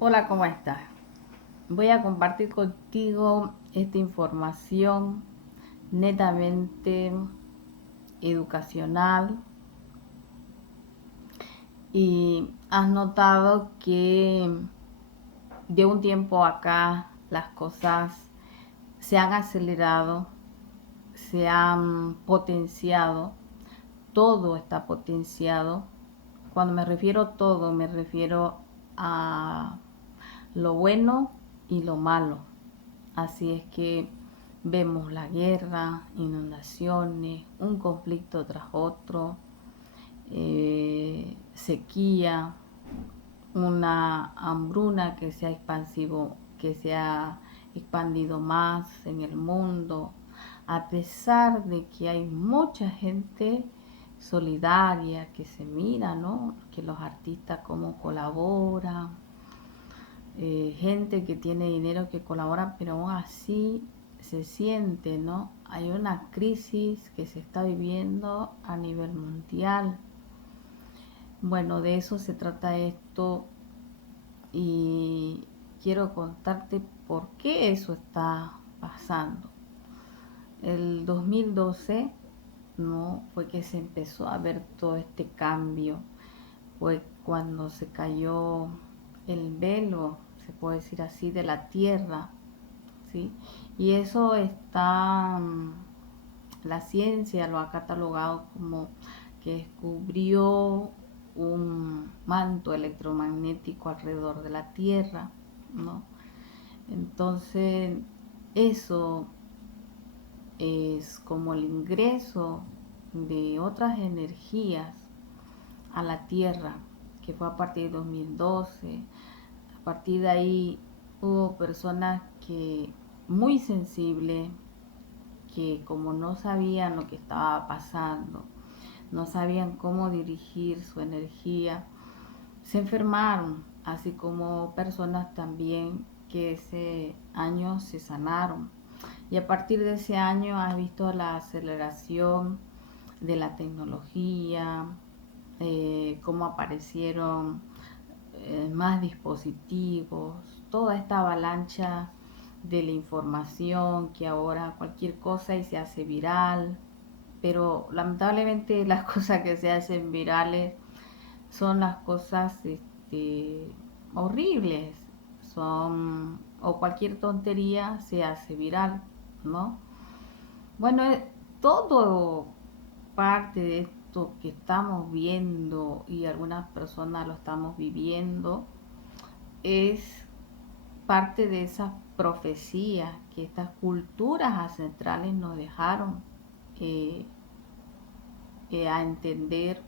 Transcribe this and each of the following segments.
Hola, ¿cómo estás? Voy a compartir contigo esta información netamente educacional y has notado que de un tiempo acá las cosas se han acelerado, se han potenciado, todo está potenciado. Cuando me refiero a todo, me refiero a lo bueno y lo malo. Así es que vemos la guerra, inundaciones, un conflicto tras otro, sequía, una hambruna que se ha expandido más en el mundo, a pesar de que hay mucha gente solidaria que se mira, ¿no? Que los artistas cómo colaboran, gente que tiene dinero que colabora, pero aún así se siente, ¿no? Hay una crisis que se está viviendo a nivel mundial. Bueno, de eso se trata esto y quiero contarte por qué eso está pasando. El 2012, ¿no? Fue que se empezó a ver todo este cambio. Fue cuando se cayó el velo, se puede decir así, de la tierra, ¿sí? Y eso está, la ciencia lo ha catalogado como que descubrió un manto electromagnético alrededor de la Tierra, ¿no? Entonces, eso es como el ingreso de otras energías a la Tierra, que fue a partir de 2012. A partir de ahí hubo personas que muy sensibles, que como no sabían lo que estaba pasando, no sabían cómo dirigir su energía, se enfermaron, así como personas también que ese año se sanaron. Y a partir de ese año has visto la aceleración de la tecnología, cómo aparecieron más dispositivos, toda esta avalancha de la información que ahora cualquier cosa y se hace viral, pero lamentablemente las cosas que se hacen virales son las cosas horribles, son o cualquier tontería se hace viral, ¿no? Bueno, todo parte de esto que estamos viendo y algunas personas lo estamos viviendo es parte de esas profecías que estas culturas ancestrales nos dejaron eh, a entender,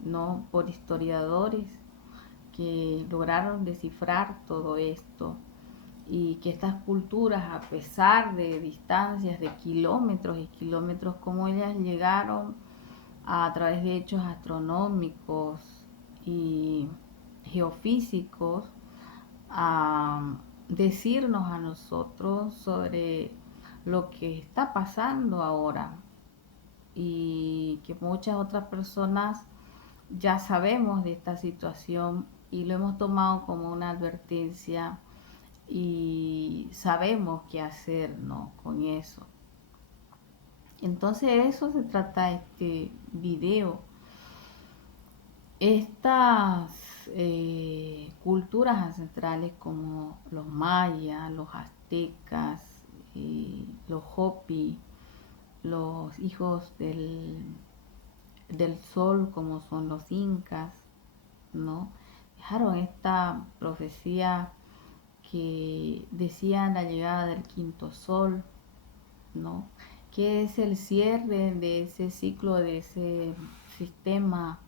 ¿no? Por historiadores que lograron descifrar todo esto y que estas culturas, a pesar de distancias de kilómetros y kilómetros, como ellas llegaron a través de hechos astronómicos y geofísicos a decirnos a nosotros sobre lo que está pasando ahora y que muchas otras personas ya sabemos de esta situación y lo hemos tomado como una advertencia y sabemos qué hacer, ¿no? Con eso. Entonces de eso se trata este video. Estas culturas ancestrales como los mayas, los aztecas, los hopi, los hijos del sol como son los incas, ¿no? Dejaron esta profecía que decían la llegada del quinto sol, ¿no? Que es el cierre de ese ciclo, de ese sistema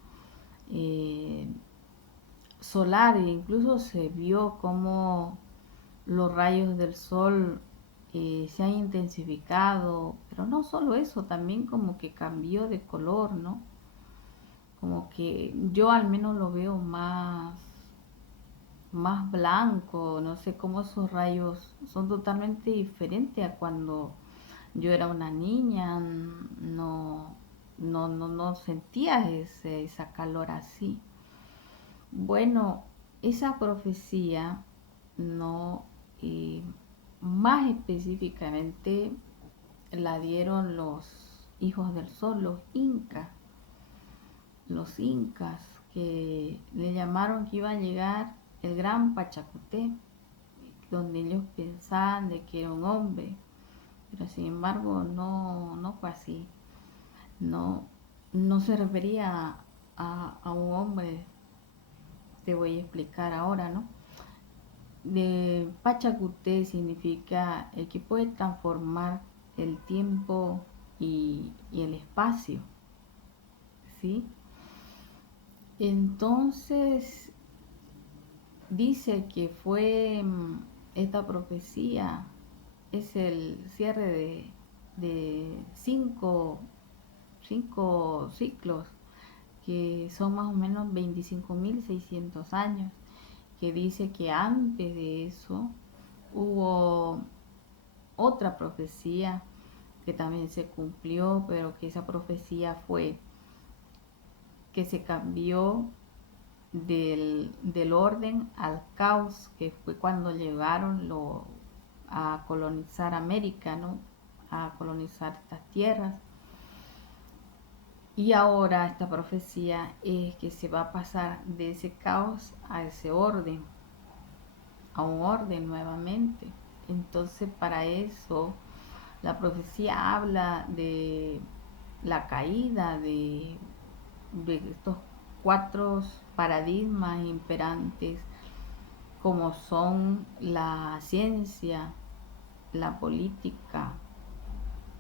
eh, solar, e incluso se vio como los rayos del sol se han intensificado, pero no solo eso, también como que cambió de color, ¿no? Como que yo al menos lo veo más blanco, no sé cómo esos rayos son totalmente diferentes a cuando yo era una niña, no sentía esa calor así. Bueno, esa profecía no, eh, más específicamente la dieron los hijos del sol, los incas, que le llamaron que iba a llegar el gran Pachacuté, donde ellos pensaban de que era un hombre, pero sin embargo no fue así. No, no se refería a un hombre, te voy a explicar ahora, ¿no? De Pachacuté significa el que puede transformar el tiempo y el espacio, ¿sí? Entonces dice que fue esta profecía, es el cierre de cinco ciclos, que son más o menos 25.600 años, que dice que antes de eso hubo otra profecía que también se cumplió, pero que esa profecía fue que se cambió del orden al caos, que fue cuando llegaron a colonizar América, ¿no? A colonizar estas tierras. Y ahora esta profecía es que se va a pasar de ese caos a ese orden, a un orden nuevamente. Entonces para eso la profecía habla de la caída de estos cuatro paradigmas imperantes, como son la ciencia, la política,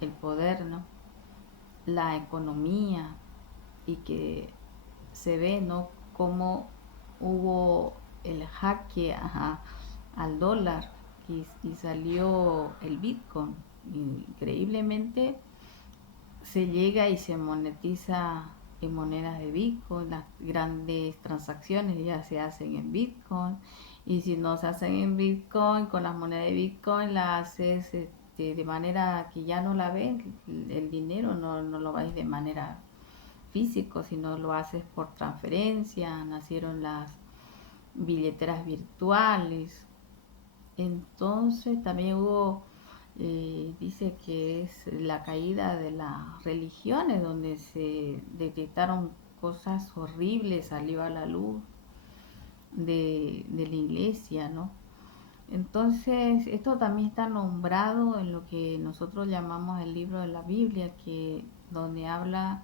el poder, ¿no? La economía, y que se ve, ¿no? Cómo hubo el jaque al dólar y salió el Bitcoin. Increíblemente se llega y se monetiza en monedas de Bitcoin, las grandes transacciones ya se hacen en Bitcoin, y si no se hacen en Bitcoin, con las monedas de Bitcoin las haces de manera que ya no la ves, el dinero no lo ves de manera físico, sino lo haces por transferencia. Nacieron las billeteras virtuales. Entonces también hubo, dice que es la caída de las religiones, donde se detectaron cosas horribles, salió a la luz de la iglesia, ¿no? Entonces, esto también está nombrado en lo que nosotros llamamos el libro de la Biblia, que donde habla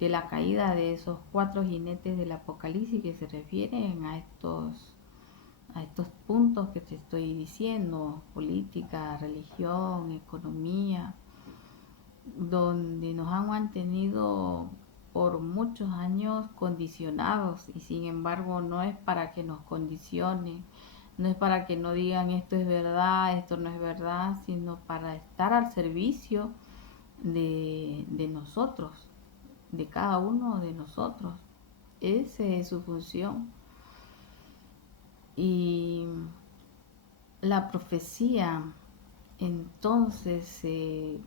de la caída de esos cuatro jinetes del Apocalipsis, que se refieren a estos puntos que te estoy diciendo: política, religión, economía, donde nos han mantenido por muchos años condicionados, y sin embargo no es para que nos condicionen, no es para que no digan esto es verdad, esto no es verdad, sino para estar al servicio de nosotros, de cada uno de nosotros. Esa es su función. Y la profecía, entonces, se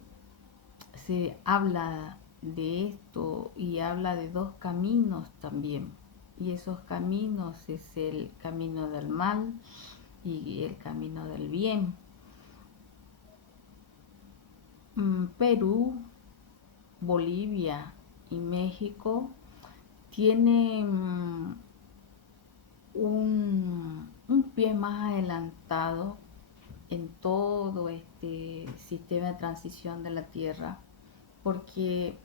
habla de esto y habla de dos caminos también. Y esos caminos es el camino del mal y el camino del bien. Perú, Bolivia y México tienen un pie más adelantado en todo este sistema de transición de la tierra, porque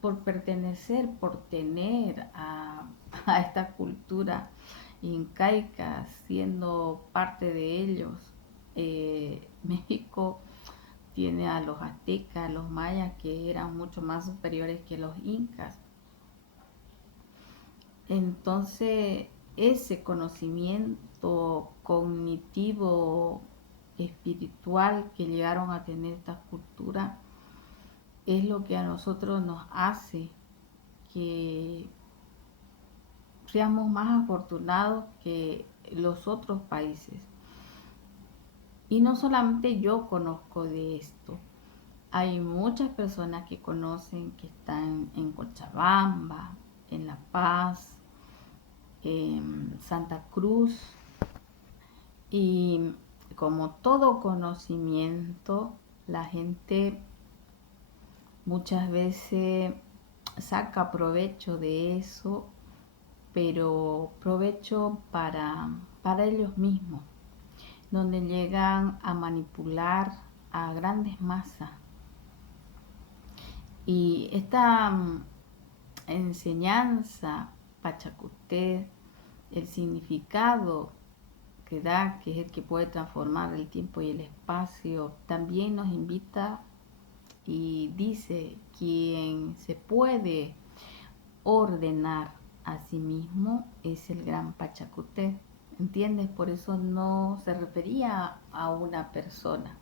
por pertenecer, por tener a esta cultura incaica, siendo parte de ellos, México tiene a los aztecas, los mayas, que eran mucho más superiores que los incas. Entonces, ese conocimiento cognitivo, espiritual que llegaron a tener estas culturas, es lo que a nosotros nos hace que seamos más afortunados que los otros países. Y no solamente yo conozco de esto, hay muchas personas que conocen, que están en Cochabamba, en La Paz, Santa Cruz, y como todo conocimiento, la gente muchas veces saca provecho de eso, pero provecho para ellos mismos, donde llegan a manipular a grandes masas. Y esta enseñanza Pachacuté, el significado que da, que es el que puede transformar el tiempo y el espacio, también nos invita y dice: quien se puede ordenar a sí mismo es el gran Pachacuté. ¿Entiendes? Por eso no se refería a una persona,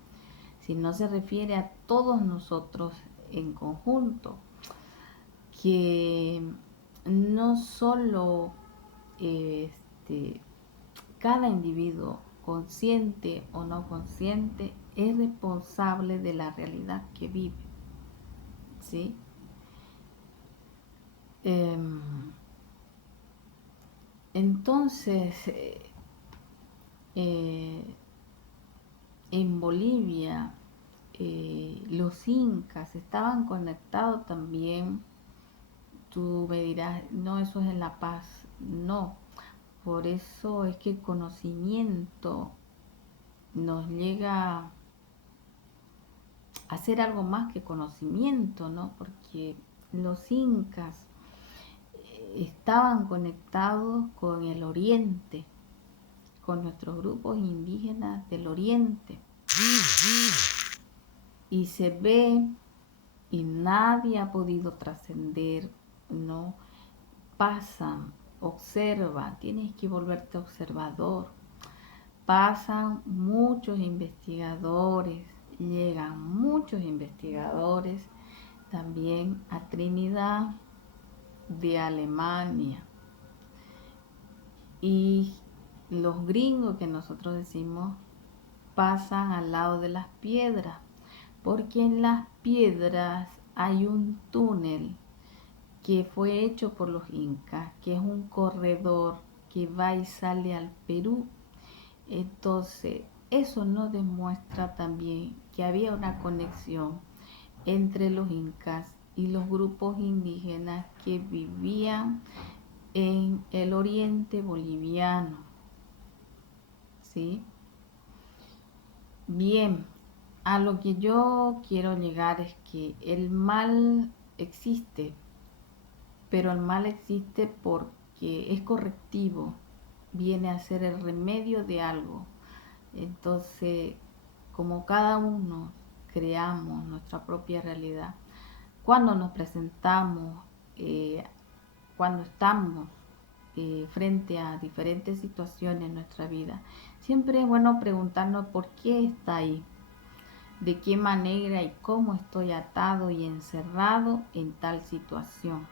sino se refiere a todos nosotros en conjunto, que no solo cada individuo, consciente o no consciente, es responsable de la realidad que vive, ¿sí? Entonces, en Bolivia, los incas estaban conectados también. Tú me dirás, no, eso es en La Paz. No, por eso es que el conocimiento nos llega a ser algo más que conocimiento, ¿no? Porque los incas estaban conectados con el oriente, con nuestros grupos indígenas del oriente. Y se ve, y nadie ha podido trascender, ¿no? Pasan, observa, tienes que volverte observador. Pasan muchos investigadores, llegan muchos investigadores también a Trinidad de Alemania. Y los gringos, que nosotros decimos, pasan al lado de las piedras, porque en las piedras hay un túnel que fue hecho por los incas, que es un corredor que va y sale al Perú. Entonces, eso nos demuestra también que había una conexión entre los incas y los grupos indígenas que vivían en el oriente boliviano, ¿sí? Bien, a lo que yo quiero llegar es que el mal existe, pero el mal existe porque es correctivo, viene a ser el remedio de algo. Entonces, como cada uno creamos nuestra propia realidad, cuando nos presentamos, cuando estamos frente a diferentes situaciones en nuestra vida, siempre es bueno preguntarnos por qué está ahí, de qué manera y cómo estoy atado y encerrado en tal situación,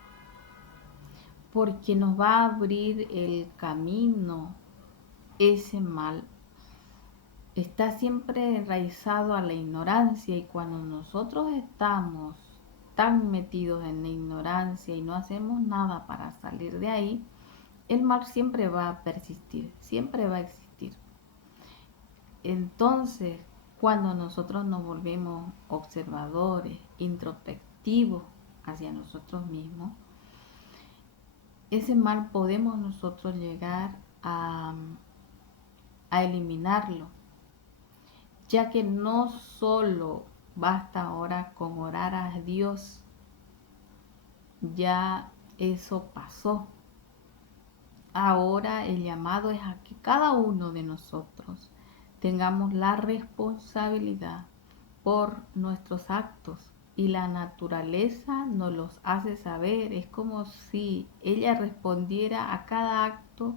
porque nos va a abrir el camino. Ese mal está siempre enraizado a la ignorancia, y cuando nosotros estamos tan metidos en la ignorancia y no hacemos nada para salir de ahí, el mal siempre va a persistir, siempre va a existir. Entonces, cuando nosotros nos volvemos observadores, introspectivos hacia nosotros mismos, ese mal podemos nosotros llegar a eliminarlo, ya que no solo basta ahora con orar a Dios, ya eso pasó. Ahora el llamado es a que cada uno de nosotros tengamos la responsabilidad por nuestros actos, y la naturaleza nos los hace saber. Es como si ella respondiera a cada acto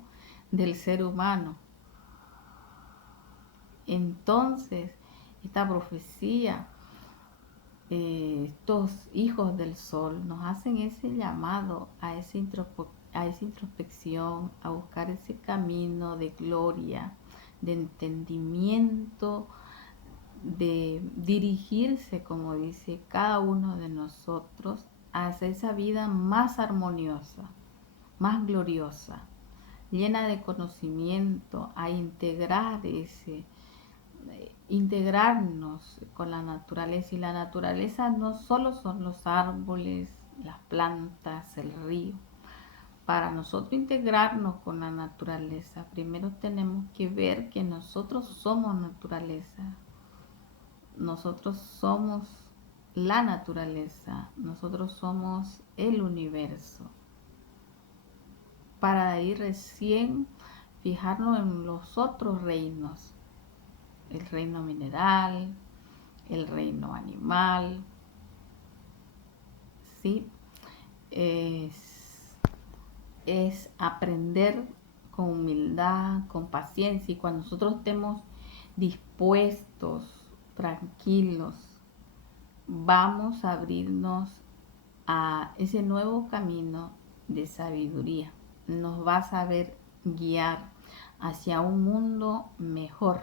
del ser humano. Entonces, esta profecía, estos hijos del sol nos hacen ese llamado a esa introspección, a buscar ese camino de gloria, de entendimiento, de dirigirse, como dice cada uno de nosotros, hacia esa vida más armoniosa, más gloriosa, llena de conocimiento, a integrarnos con la naturaleza. Y la naturaleza no solo son los árboles, las plantas, el río. Para nosotros integrarnos con la naturaleza, primero tenemos que ver que nosotros somos naturaleza. Nosotros somos la naturaleza, nosotros somos el universo. Para ahí recién fijarnos en los otros reinos, el reino mineral, el reino animal, ¿sí? Es aprender con humildad, con paciencia, y cuando nosotros estemos dispuestos, tranquilos, vamos a abrirnos a ese nuevo camino de sabiduría. Nos va a saber guiar hacia un mundo mejor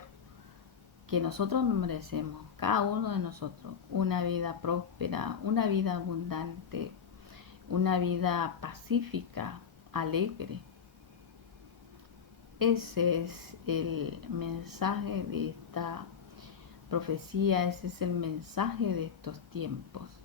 que nosotros merecemos, cada uno de nosotros, una vida próspera, una vida abundante, una vida pacífica, alegre. Ese es el mensaje de esta profecía, ese es el mensaje de estos tiempos.